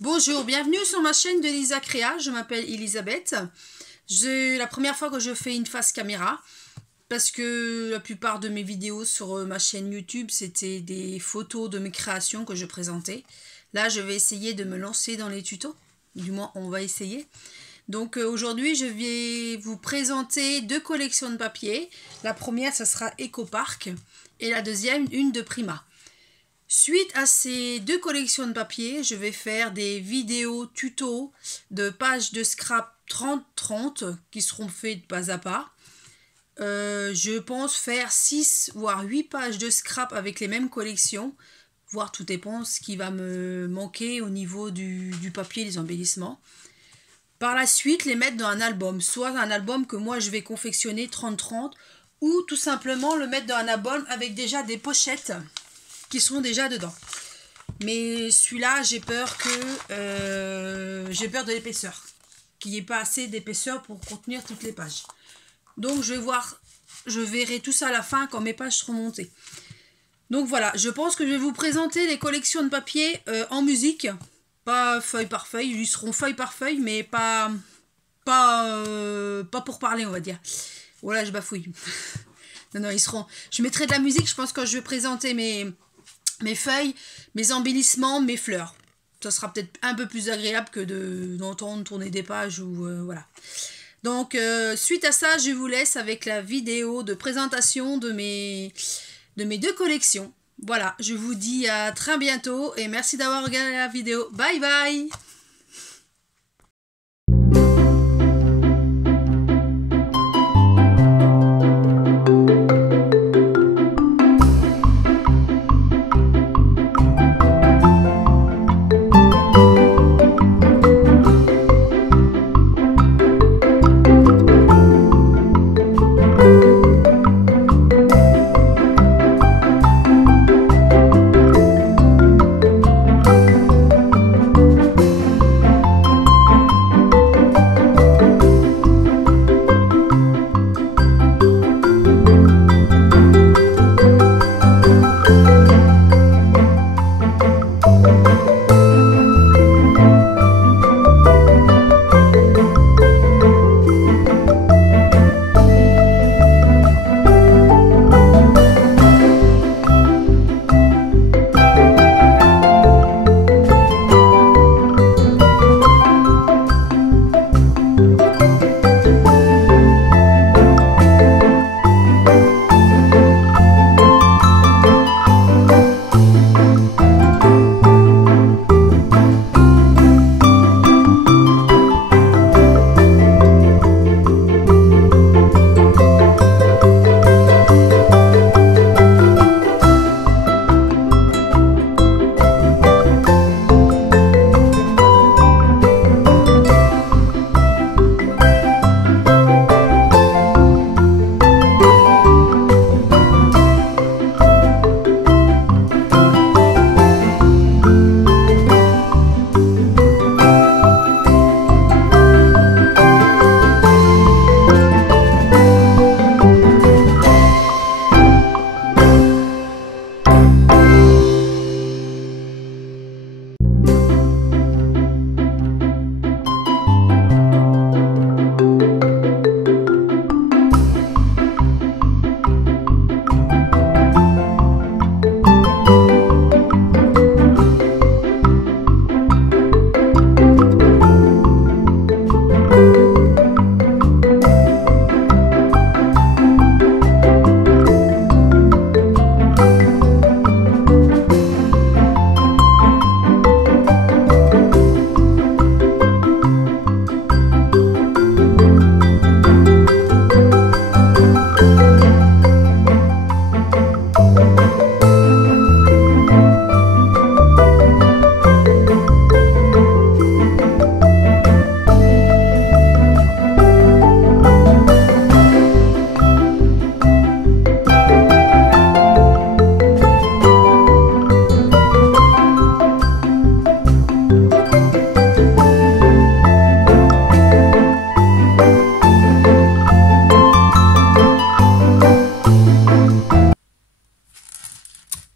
Bonjour, bienvenue sur ma chaîne de Lisa Créa, je m'appelle Elisabeth. C'est la première fois que je fais une face caméra parce que la plupart de mes vidéos sur ma chaîne YouTube c'était des photos de mes créations que je présentais. Là je vais essayer de me lancer dans les tutos, du moins on va essayer. Donc aujourd'hui je vais vous présenter deux collections de papier. La première ça sera EcoPark et la deuxième une de Prima. Suite à ces deux collections de papier, je vais faire des vidéos tutos de pages de scrap 30-30 qui seront faites pas à pas. Je pense faire 6 voire 8 pages de scrap avec les mêmes collections, voire tout dépend ce qui va me manquer au niveau du papier, les embellissements. Par la suite, les mettre dans un album, soit un album que moi je vais confectionner 30-30 ou tout simplement le mettre dans un album avec déjà des pochettes qui sont déjà dedans. Mais celui-là, j'ai peur de l'épaisseur, qu'il n'y ait pas assez d'épaisseur pour contenir toutes les pages. Donc je verrai tout ça à la fin quand mes pages seront montées. Donc voilà, je pense que je vais vous présenter les collections de papier en musique, pas feuille par feuille. Ils seront feuille par feuille, mais pas pour parler, on va dire. Voilà, je bafouille. Non, ils seront. Je mettrai de la musique, je pense, quand je vais présenter mes feuilles, mes embellissements, mes fleurs. Ça sera peut-être un peu plus agréable que d'entendre tourner des pages ou voilà. Donc suite à ça, je vous laisse avec la vidéo de présentation de mes deux collections. Voilà, je vous dis à très bientôt et merci d'avoir regardé la vidéo. Bye bye.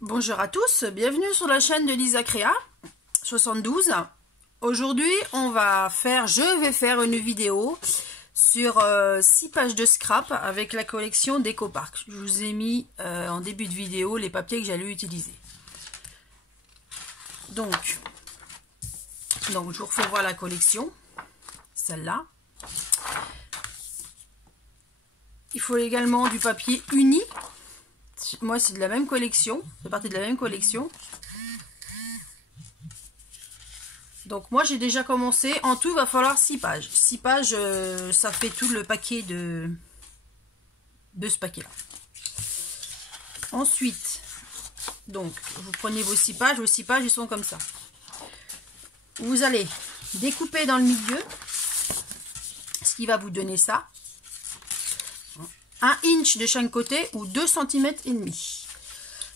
Bonjour à tous, bienvenue sur la chaîne de Lisa Créa 72. Aujourd'hui, je vais faire une vidéo sur 6 pages de scrap avec la collection d'EcoPark. Je vous ai mis en début de vidéo les papiers que j'allais utiliser. Donc, je vous refais voir la collection, celle-là. Il faut également du papier uni. Moi, c'est de la même collection, c'est parti de la même collection. Donc moi j'ai déjà commencé, en tout il va falloir 6 pages. 6 pages, ça fait tout le paquet de ce paquet là. Ensuite, donc vous prenez vos 6 pages ils sont comme ça. Vous allez découper dans le milieu, ce qui va vous donner ça. 1 inch de chaque côté ou 2 cm et demi.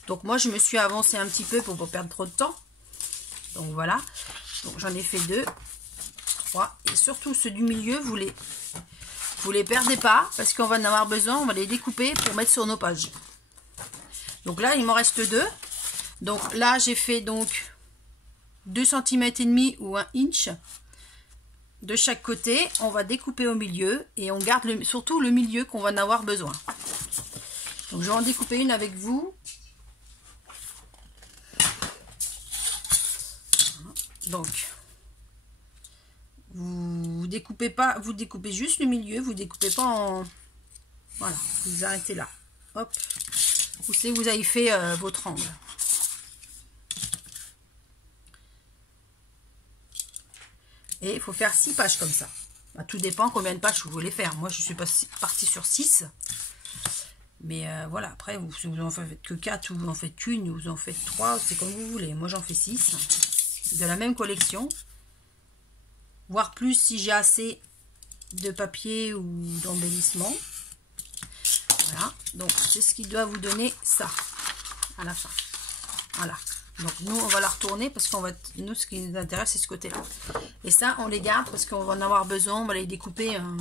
Donc moi je me suis avancée un petit peu pour pas perdre trop de temps. Donc voilà. Donc j'en ai fait 2, 3 et surtout ceux du milieu, vous les perdez pas parce qu'on va en avoir besoin, on va les découper pour mettre sur nos pages. Donc là il m'en reste 2. Donc là j'ai fait donc 2 cm et demi ou 1 inch de chaque côté. On va découper au milieu et on garde surtout le milieu qu'on va en avoir besoin. Donc je vais en découper une avec vous. Donc, vous découpez pas, vous découpez juste le milieu, vous découpez pas en... Voilà, vous arrêtez là. Hop, vous avez fait votre angle. Et il faut faire 6 pages comme ça. Bah, tout dépend combien de pages vous voulez faire. Moi, je suis partie sur 6. Mais voilà, après, si vous en faites que 4, ou vous en faites une, ou vous en faites 3, c'est comme vous voulez. Moi, j'en fais 6. De la même collection, voire plus si j'ai assez de papier ou d'embellissement. Voilà, donc c'est ce qui doit vous donner ça à la fin. Voilà, donc nous on va la retourner parce qu'on va, nous ce qui nous intéresse c'est ce côté là, et ça on les garde parce qu'on va en avoir besoin. On va les découper en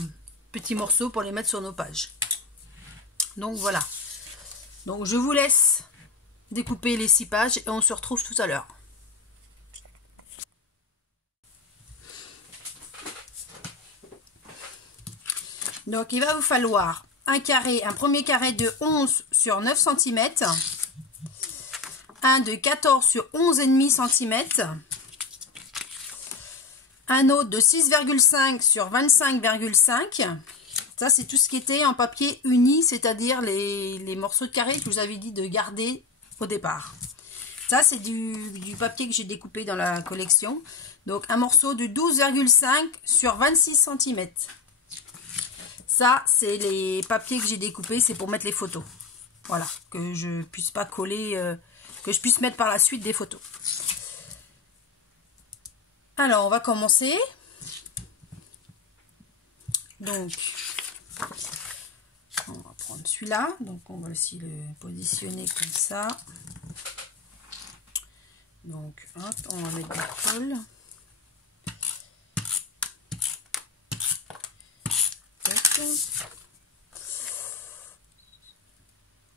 petits morceaux pour les mettre sur nos pages. Donc voilà, donc je vous laisse découper les 6 pages et on se retrouve tout à l'heure. Donc il va vous falloir un premier carré de 11 sur 9 cm, un de 14 sur 11,5 cm, un autre de 6,5 sur 25,5. Ça c'est tout ce qui était en papier uni, c'est-à-dire les morceaux de carré que je vous avais dit de garder au départ. Ça c'est du papier que j'ai découpé dans la collection. Donc un morceau de 12,5 sur 26 cm. Ça, c'est les papiers que j'ai découpés, c'est pour mettre les photos. Voilà, que je puisse pas coller, que je puisse mettre par la suite des photos. Alors, on va commencer. Donc, on va prendre celui-là. Donc, on va aussi le positionner comme ça. Donc, hop, on va mettre du colle.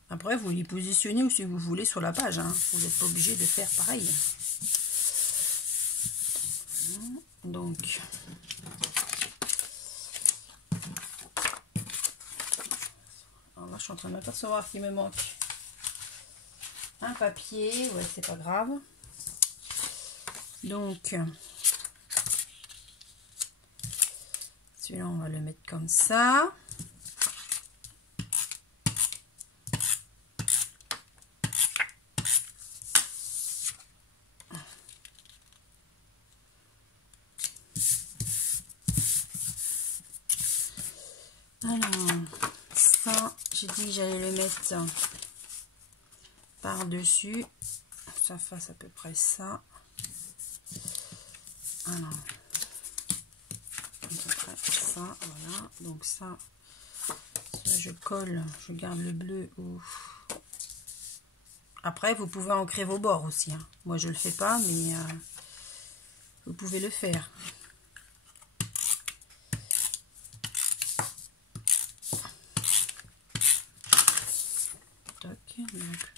Après, vous les positionnez où si vous voulez sur la page. Hein. Vous n'êtes pas obligé de faire pareil. Donc, alors là, je suis en train de m'apercevoir qu'il me manque un papier. Ouais, c'est pas grave. Donc, celui-là, on va le mettre comme ça. Alors, ça, j'ai dit que j'allais le mettre par-dessus. Ça fasse à peu près ça. Alors, à peu près ça, voilà. Donc ça je colle, je garde le bleu au... Après, vous pouvez ancrer vos bords aussi. Hein. Moi, je le fais pas, mais vous pouvez le faire. Donc,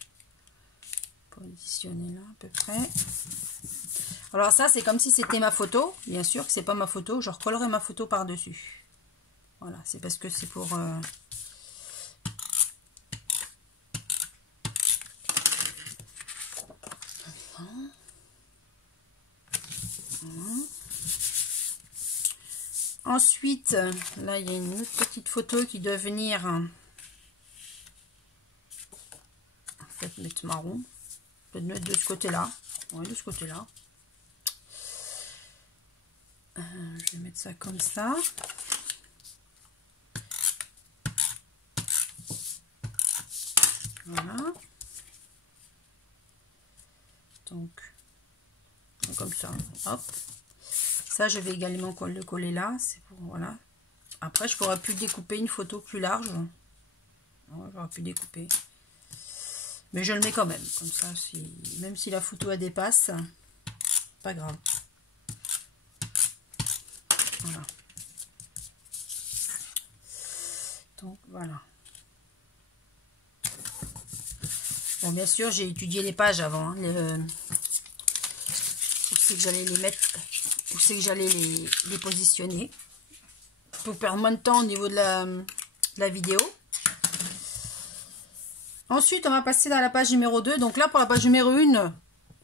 positionner là à peu près. Alors ça, c'est comme si c'était ma photo. Bien sûr que c'est pas ma photo. Je recollerai ma photo par-dessus. Voilà, c'est parce que c'est pour... Ensuite, là, il y a une autre petite photo qui doit venir... Peut-être mettre marron. Peut-être mettre de ce côté-là. Oui, de ce côté-là. Je vais mettre ça comme ça. Voilà. Donc, comme ça. Hop. Ça, je vais également le coller là. C'est pour, voilà. Après, je pourrais plus découper une photo plus large. J'aurais pu découper. Mais je le mets quand même. Comme ça, même si la photo elle dépasse, pas grave. Voilà. Donc, voilà. Bon, bien sûr, j'ai étudié les pages avant. Où c'est que j'allais les mettre, où c'est que j'allais les positionner. Pour perdre moins de temps au niveau de la vidéo. Ensuite, on va passer dans la page numéro 2. Donc là, pour la page numéro 1,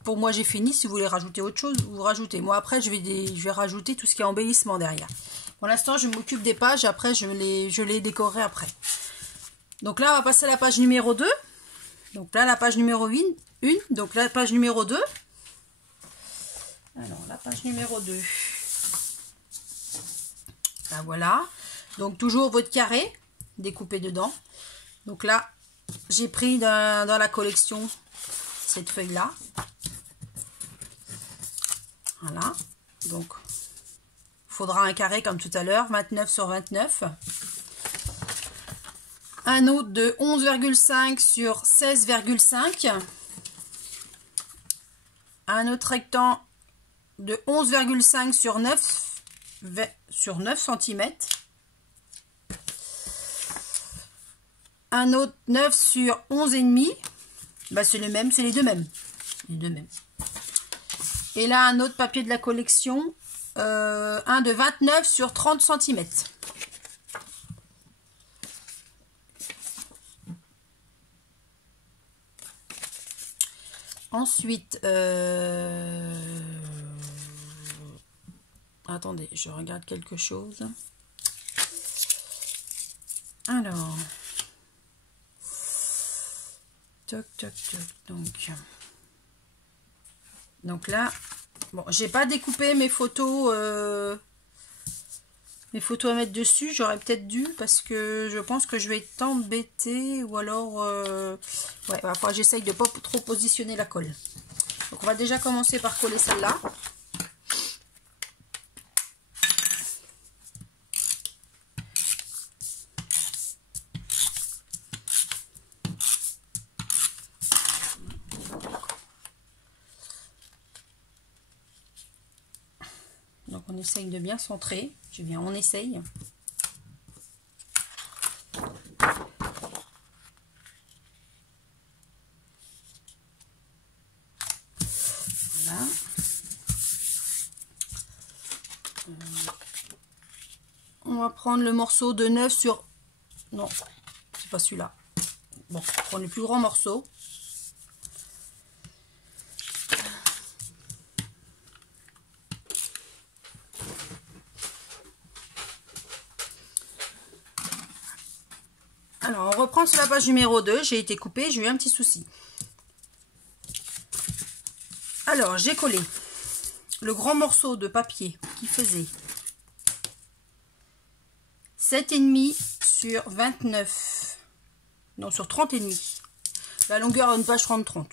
pour moi, j'ai fini. Si vous voulez rajouter autre chose, vous rajoutez. Moi, après, je vais rajouter tout ce qui est embellissement derrière. Pour l'instant, je m'occupe des pages. Après, je les décorerai après. Donc là, on va passer à la page numéro 2. Donc là, la page numéro 1. Donc la page numéro 2. Alors, la page numéro 2. Là, voilà. Donc, toujours votre carré découpé dedans. Donc là, j'ai pris dans la collection cette feuille-là. Voilà. Donc, il faudra un carré comme tout à l'heure, 29 sur 29. Un autre de 11,5 sur 16,5. Un autre rectangle de 11,5 sur 9 cm. Un autre 9 sur 11,5. Bah, c'est le même, c'est les deux mêmes. Et là, un autre papier de la collection. Un de 29 sur 30 cm. Ensuite, attendez, je regarde quelque chose. Alors, toc, toc, toc, donc là, bon, j'ai pas découpé mes photos à mettre dessus. J'aurais peut-être dû parce que je pense que je vais être embêtée ou alors, ouais, il va falloir que j'essaye de pas trop positionner la colle. Donc on va déjà commencer par coller celle-là. Donc on essaye de bien centrer. On essaye. Voilà. On va prendre le morceau de 9 sur... Non, c'est pas celui-là. Bon, on prend le plus grand morceau. Alors, on reprend sur la page numéro 2. J'ai été coupée, j'ai eu un petit souci. Alors, j'ai collé le grand morceau de papier qui faisait 7,5 sur 29. Non, sur 30,5. La longueur d'une page 30-30.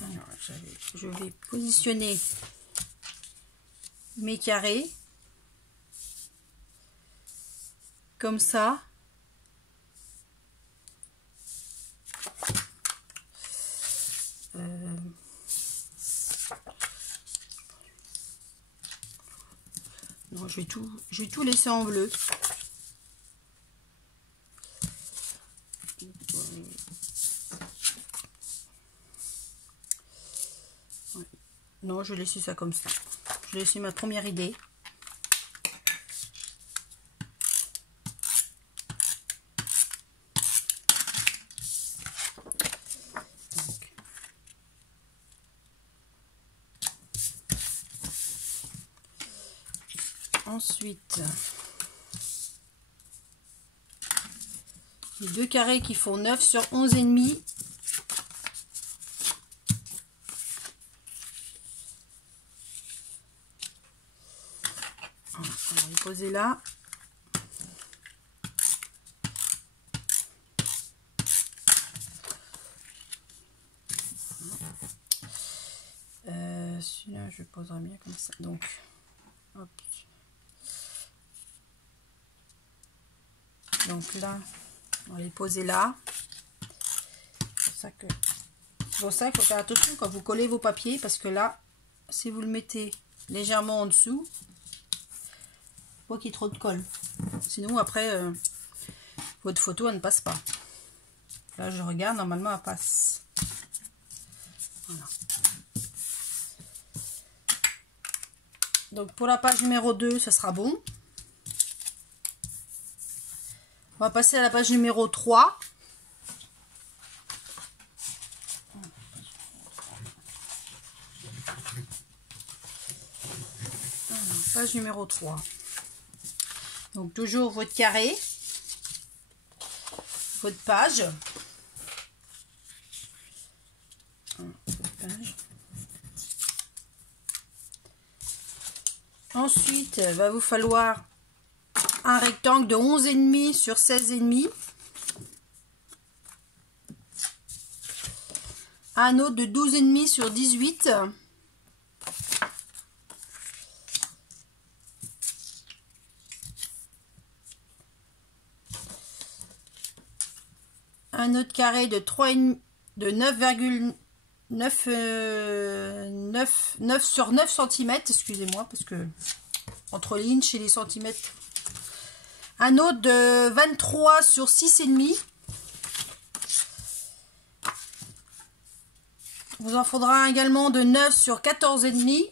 Alors, je vais positionner mes carrés. Comme ça. Non, je vais tout laisser en bleu. Ouais. Non, je vais laisser ça comme ça. Je vais laisser ma première idée. Ensuite, les deux carrés qui font 9 sur 11,5. On va les poser là. Celui-là, je le poserai bien comme ça. Donc, hop. Donc là, on va les poser là. C'est pour ça qu'il faut faire attention quand vous collez vos papiers, parce que là, si vous le mettez légèrement en dessous, faut qu'il y ait trop de colle. Sinon, après, votre photo, elle ne passe pas. Là, je regarde, normalement, elle passe. Voilà. Donc, pour la page numéro 2, ça sera bon. On va passer à la page numéro 3. Alors, page numéro 3. Donc, toujours votre carré. Votre page. Ensuite, il va vous falloir un rectangle de 11,5 sur 16,5. Un autre de 12,5 sur 18. Un autre carré de 9,9 sur 9 cm, excusez-moi, parce que entre les inches et les centimètres. Un autre de 23 sur 6,5. Vous en faudra également de 9 sur 14,5.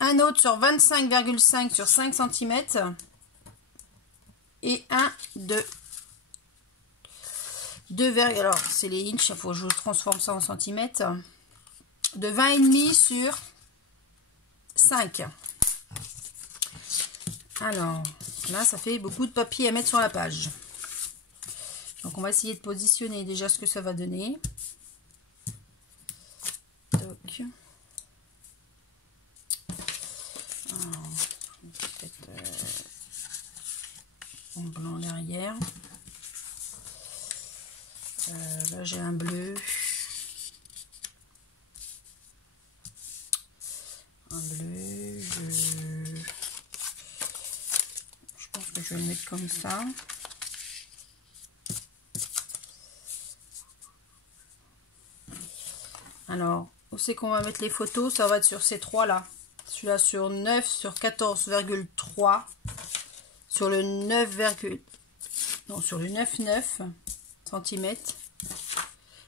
Un autre sur 25,5 sur 5 cm. Et un de 2, alors c'est les inches, il faut que je transforme ça en centimètres. De 20,5 sur 5. Alors, là, ça fait beaucoup de papier à mettre sur la page. Donc, on va essayer de positionner déjà ce que ça va donner. Donc, alors, peut-être en blanc derrière. Là, j'ai un bleu. Un bleu. Je pense que je vais le mettre comme ça. Alors, où c'est qu'on va mettre les photos? Ça va être sur ces trois là. Celui-là sur 9 sur 14,3. Sur le 9, non, sur le 9,9 cm.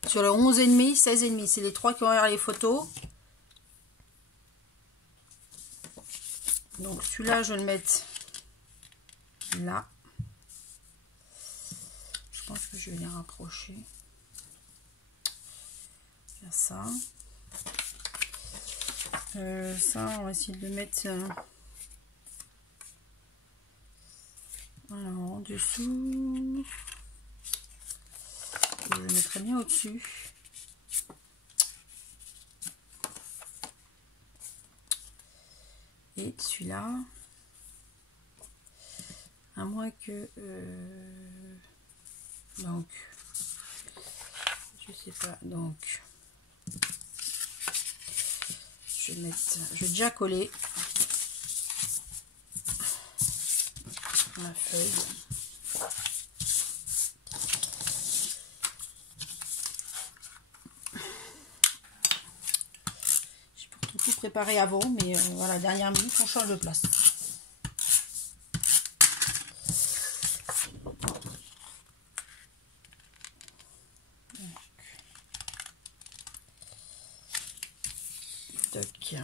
Sur le 11,5, 16,5. C'est les trois qui vont avoir les photos. Donc celui-là, je vais le mettre là. Je pense que je vais les rapprocher. Faire ça. Ça, on va essayer de le mettre alors, en dessous. Je le mettrai bien au-dessus. Et celui-là, à moins que donc je sais pas, donc je vais mettre, je vais déjà coller ma feuille. J'ai pourtant tout préparé avant, mais voilà, dernière minute, on change de place. Toc.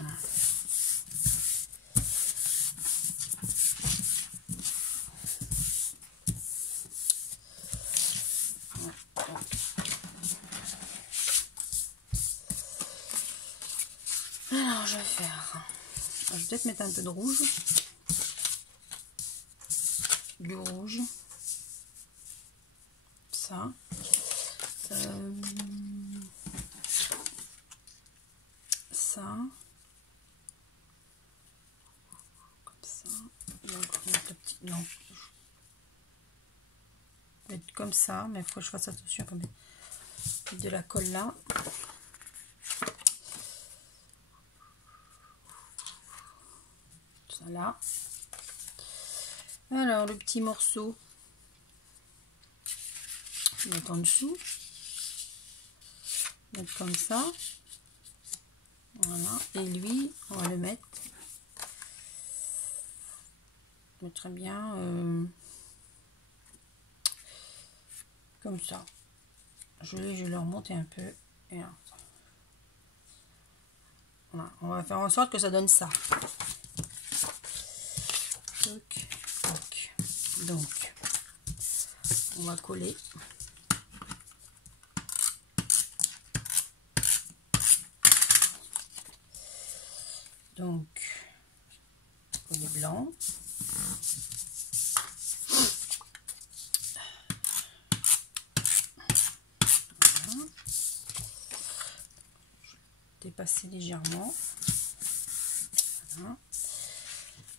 Alors je vais faire, je vais peut-être mettre un peu de rouge, du rouge, ça, ça, comme ça, et encore un petit, non, peut-être comme ça, mais il faut que je fasse attention quand même, de la colle là. Voilà. Alors le petit morceau, je vais mettre en dessous, mettre comme ça. Voilà. Et lui, on va le mettre très bien comme ça. Je vais le remonter un peu. Et là. Voilà. On va faire en sorte que ça donne ça. Donc, on va coller. Donc, coller blanc. Voilà. Dépasser légèrement. Voilà.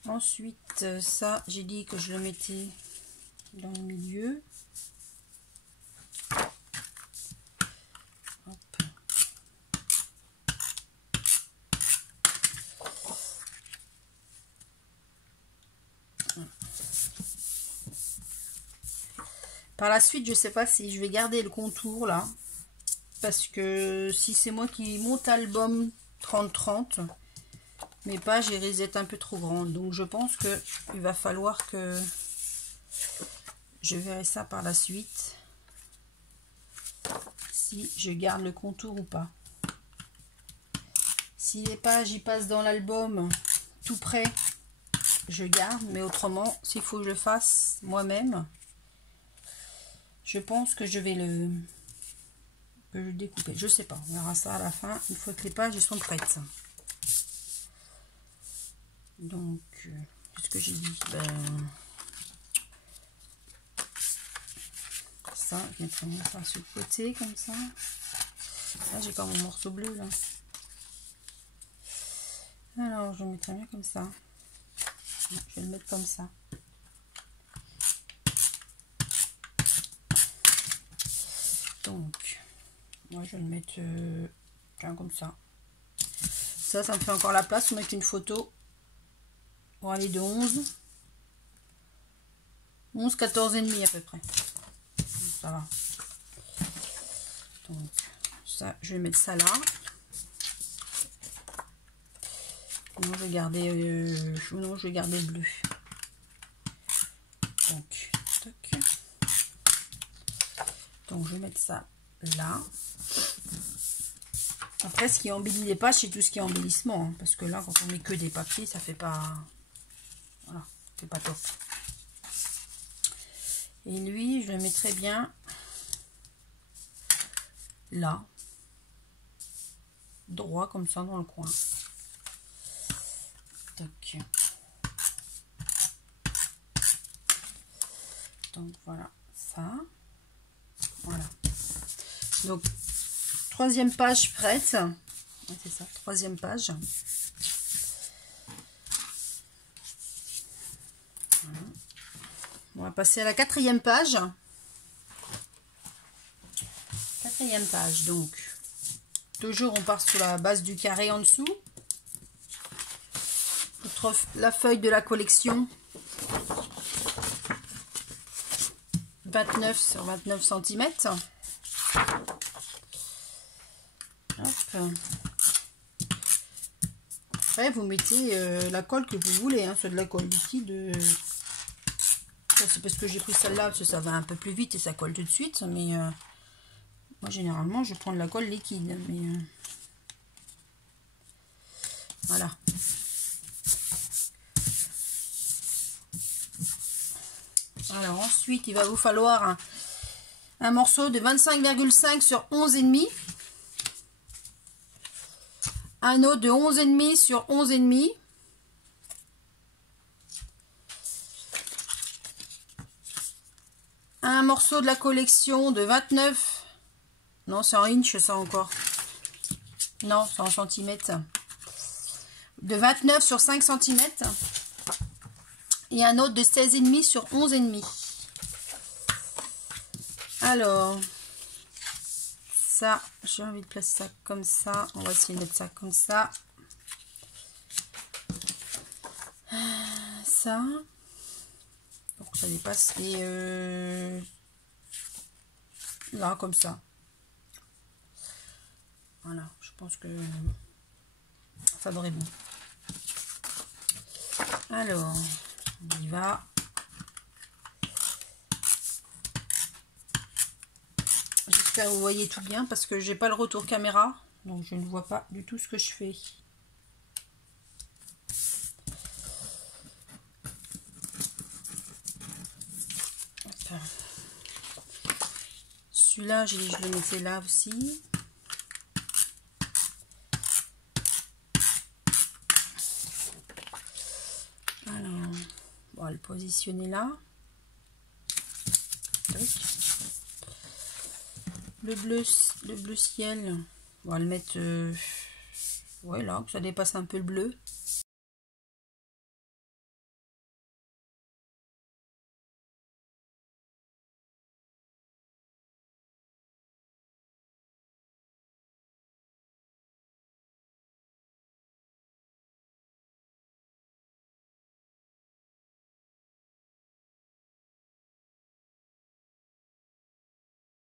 Ensuite, ça, j'ai dit que je le mettais dans le milieu. Hop. Par la suite, je sais pas si je vais garder le contour là, parce que si c'est moi qui monte album 30-30, mes pages et risquent d'être un peu trop grandes, donc je pense que il va falloir que je verrai ça par la suite si je garde le contour ou pas. Si les pages y passent dans l'album tout près, je garde, mais autrement s'il faut que je le fasse moi-même, je pense que je vais le découper. Je sais pas, on verra ça à la fin une fois que les pages sont prêtes. Donc, qu'est-ce que j'ai dit? Ça, je mettrai ça sur le côté comme ça. Là, j'ai pas mon morceau bleu là. Alors, je le mettrai bien comme ça. Je vais le mettre comme ça. Donc, moi, je vais le mettre comme ça. Ça me fait encore la place pour mettre une photo. Bon, aller de 11, 14 et demi à peu près. Ça va. Donc, ça, je vais mettre ça là. Non, je vais garder, non, je vais garder le bleu. Donc, toc. Donc, je vais mettre ça là. Après, ce qui embellit les pages, c'est tout ce qui est embellissement. Hein, parce que là, quand on met que des papiers, ça fait pas... Voilà, ça fait pas top. Et lui, je le mettrai bien là. Droit, comme ça, dans le coin. Toc. Donc, voilà, ça. Voilà. Donc, troisième page prête. Ouais, c'est ça, troisième page. Voilà. On va passer à la quatrième page. Quatrième page, donc. Toujours, on part sur la base du carré en dessous. La feuille de la collection. 29 sur 29 cm. Hop. Après, vous mettez la colle que vous voulez, hein, soit de la colle liquide. C'est parce que j'ai pris celle-là, parce que ça va un peu plus vite et ça colle tout de suite. Mais moi, généralement, je prends de la colle liquide. Mais Voilà. Alors ensuite, il va vous falloir un morceau de 25,5 sur 11,5. Un autre de 11,5 sur 11,5. Un morceau de la collection de 29. Non, c'est en inch ça encore. Non, c'est en centimètres. De 29 sur 5 cm. Et un autre de 16,5 sur 11,5. Alors, ça, j'ai envie de placer ça comme ça. On va essayer de mettre ça comme ça. Ça. Pour que ça dépasse. Et là, comme ça. Voilà, je pense que ça devrait être bon. Alors, on y va. J'espère que vous voyez tout bien parce que j'ai pas le retour caméra. Donc je ne vois pas du tout ce que je fais. Celui-là, je le mettais là aussi. Alors, on va le positionner là. Le bleu ciel, on va le mettre ouais, là, que ça dépasse un peu le bleu.